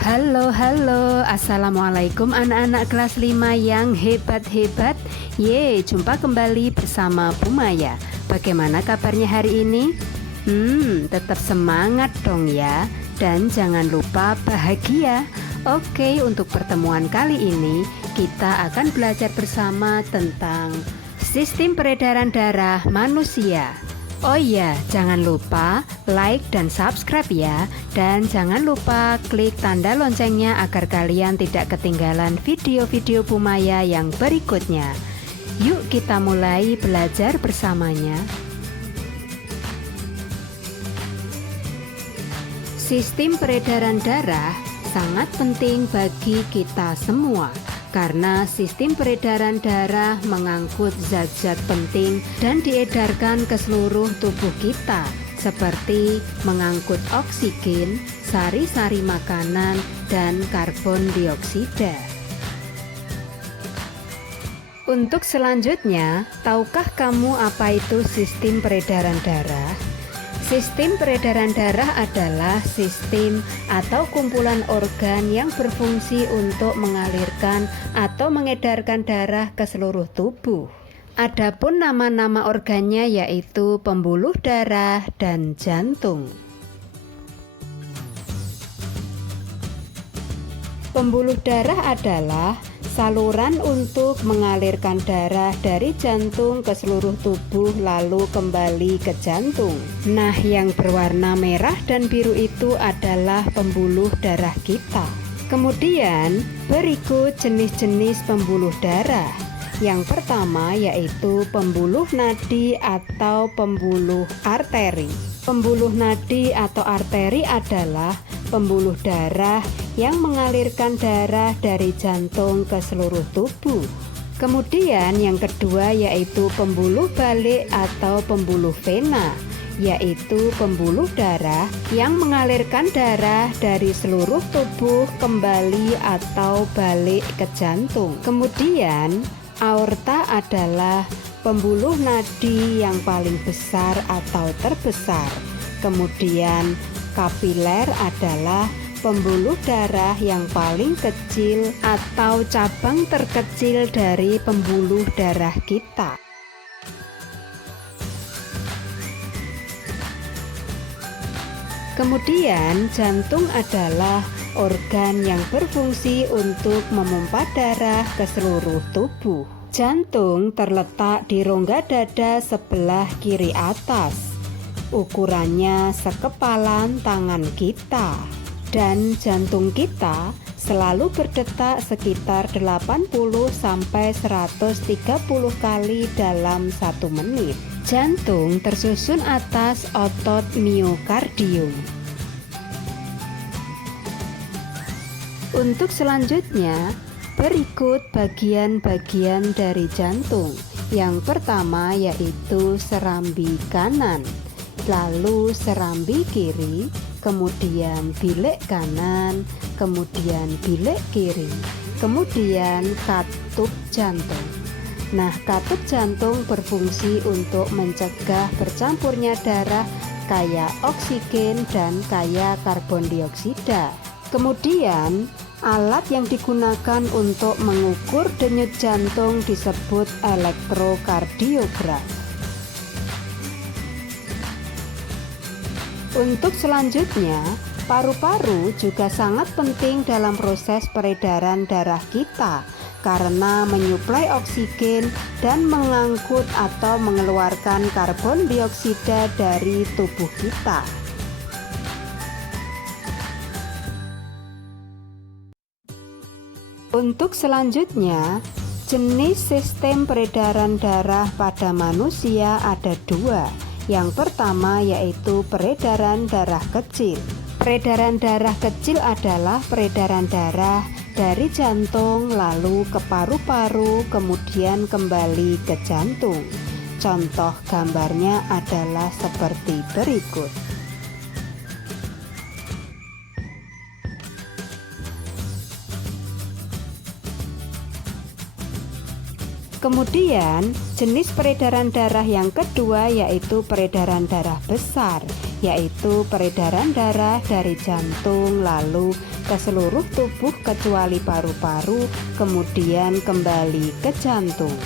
Halo, assalamualaikum anak-anak kelas 5 yang hebat-hebat. Jumpa kembali bersama Bu Maya. Bagaimana kabarnya hari ini? Tetap semangat dong ya. Dan jangan lupa bahagia. Oke, untuk pertemuan kali ini kita akan belajar bersama tentang sistem peredaran darah manusia. Oh iya, jangan lupa like dan subscribe ya. Dan jangan lupa klik tanda loncengnya agar kalian tidak ketinggalan video-video Bu Maya yang berikutnya. Yuk kita mulai belajar bersamanya. Sistem peredaran darah sangat penting bagi kita semua. Karena sistem peredaran darah mengangkut zat-zat penting dan diedarkan ke seluruh tubuh kita, seperti mengangkut oksigen, sari-sari makanan, dan karbon dioksida. Untuk selanjutnya, tahukah kamu apa itu sistem peredaran darah? Sistem peredaran darah adalah sistem atau kumpulan organ yang berfungsi untuk mengalirkan atau mengedarkan darah ke seluruh tubuh. Adapun nama-nama organnya yaitu pembuluh darah dan jantung. Pembuluh darah adalah saluran untuk mengalirkan darah dari jantung ke seluruh tubuh lalu kembali ke jantung. Nah, yang berwarna merah dan biru itu adalah pembuluh darah kita. Kemudian, berikut jenis-jenis pembuluh darah. Yang pertama yaitu pembuluh nadi atau pembuluh arteri. Pembuluh nadi atau arteri adalah pembuluh darah yang mengalirkan darah dari jantung ke seluruh tubuh. Kemudian yang kedua yaitu pembuluh balik atau pembuluh vena, yaitu pembuluh darah yang mengalirkan darah dari seluruh tubuh kembali atau balik ke jantung. Kemudian aorta adalah pembuluh nadi yang paling besar atau terbesar. Kemudian kapiler adalah pembuluh darah yang paling kecil atau cabang terkecil dari pembuluh darah kita. Kemudian jantung adalah organ yang berfungsi untuk memompa darah ke seluruh tubuh. Jantung terletak di rongga dada sebelah kiri atas. Ukurannya sekepalan tangan kita. Dan jantung kita selalu berdetak sekitar 80-130 kali dalam 1 menit. Jantung tersusun atas otot miokardium. Untuk selanjutnya, berikut bagian-bagian dari jantung. Yang pertama yaitu serambi kanan, lalu serambi kiri, kemudian bilik kanan, kemudian bilik kiri, kemudian katup jantung. Nah, katup jantung berfungsi untuk mencegah bercampurnya darah kaya oksigen dan kaya karbon dioksida. Kemudian, alat yang digunakan untuk mengukur denyut jantung disebut elektrokardiograf. Untuk selanjutnya, paru-paru juga sangat penting dalam proses peredaran darah kita karena menyuplai oksigen dan mengangkut atau mengeluarkan karbon dioksida dari tubuh kita. Untuk selanjutnya, jenis sistem peredaran darah pada manusia ada 2. Yang pertama yaitu peredaran darah kecil. Peredaran darah kecil adalah peredaran darah dari jantung lalu ke paru-paru kemudian kembali ke jantung. Contoh gambarnya adalah seperti berikut. Kemudian jenis peredaran darah yang kedua yaitu peredaran darah besar, yaitu peredaran darah dari jantung lalu ke seluruh tubuh kecuali paru-paru, kemudian kembali ke jantung.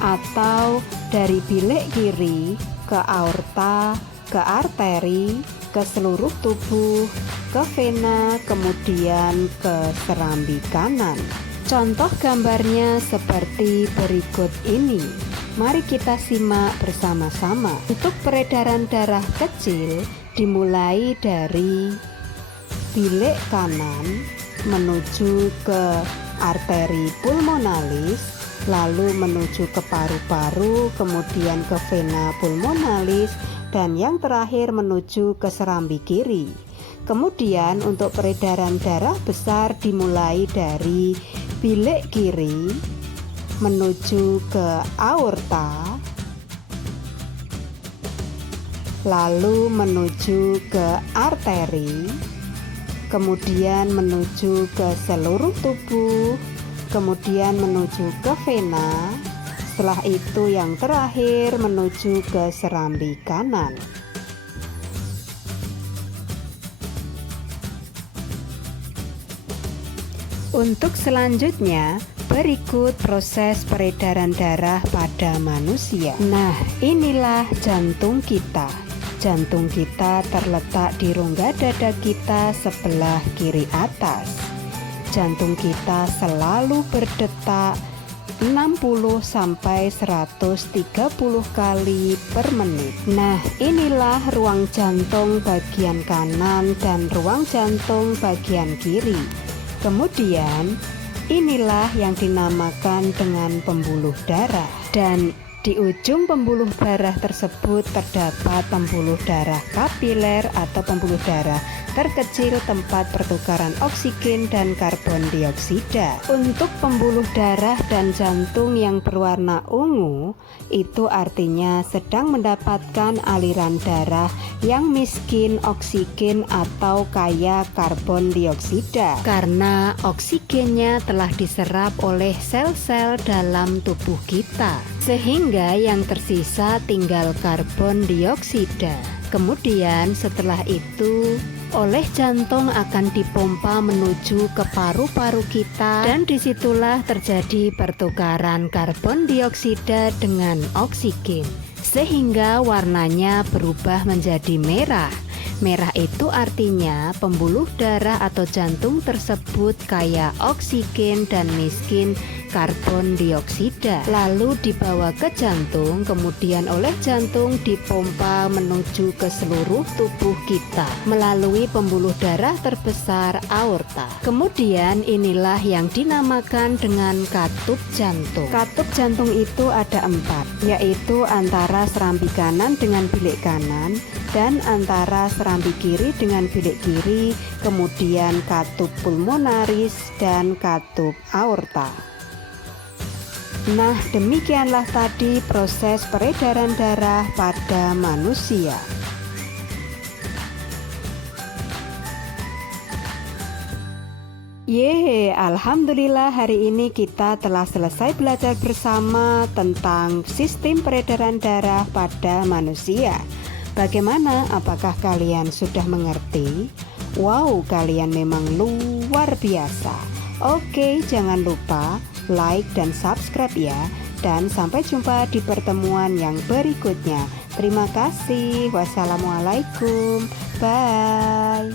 Atau dari bilik kiri ke aorta, ke arteri, ke seluruh tubuh, ke vena, kemudian ke serambi kanan. Contoh gambarnya seperti berikut ini. Mari kita simak bersama-sama. Untuk peredaran darah kecil dimulai dari bilik kanan menuju ke arteri pulmonalis, lalu menuju ke paru-paru, kemudian ke vena pulmonalis, dan yang terakhir menuju ke serambi kiri. Kemudian untuk peredaran darah besar dimulai dari bilik kiri menuju ke aorta, lalu menuju ke arteri, kemudian menuju ke seluruh tubuh, kemudian menuju ke vena, setelah itu yang terakhir menuju ke serambi kanan. Untuk selanjutnya, berikut proses peredaran darah pada manusia. Nah, inilah jantung kita. Jantung kita terletak di rongga dada kita sebelah kiri atas. Jantung kita selalu berdetak 60 sampai 130 kali per menit. Nah, inilah ruang jantung bagian kanan dan ruang jantung bagian kiri. Kemudian inilah yang dinamakan dengan pembuluh darah, dan di ujung pembuluh darah tersebut terdapat pembuluh darah kapiler atau pembuluh darah terkecil tempat pertukaran oksigen dan karbon dioksida. Untuk pembuluh darah dan jantung yang berwarna ungu, itu artinya sedang mendapatkan aliran darah yang miskin oksigen atau kaya karbon dioksida, karena oksigennya telah diserap oleh sel-sel dalam tubuh kita, sehingga yang tersisa tinggal karbon dioksida. Kemudian setelah itu oleh jantung akan dipompa menuju ke paru-paru kita, dan disitulah terjadi pertukaran karbon dioksida dengan oksigen, sehingga warnanya berubah menjadi merah. Merah itu artinya pembuluh darah atau jantung tersebut kaya oksigen dan miskin karbon dioksida. Lalu dibawa ke jantung, kemudian oleh jantung dipompa menuju ke seluruh tubuh kita melalui pembuluh darah terbesar aorta. Kemudian inilah yang dinamakan dengan katup jantung. Katup jantung itu ada 4, yaitu antara serambi kanan dengan bilik kanan, dan antara serambi kiri dengan bilik kiri, kemudian katup pulmonaris dan katup aorta. Nah, demikianlah tadi proses peredaran darah pada manusia. Alhamdulillah hari ini kita telah selesai belajar bersama tentang sistem peredaran darah pada manusia. Bagaimana? Apakah kalian sudah mengerti? Wow, kalian memang luar biasa. Oke, jangan lupa like dan subscribe ya. Dan sampai jumpa di pertemuan yang berikutnya. Terima kasih. Wassalamualaikum. Bye.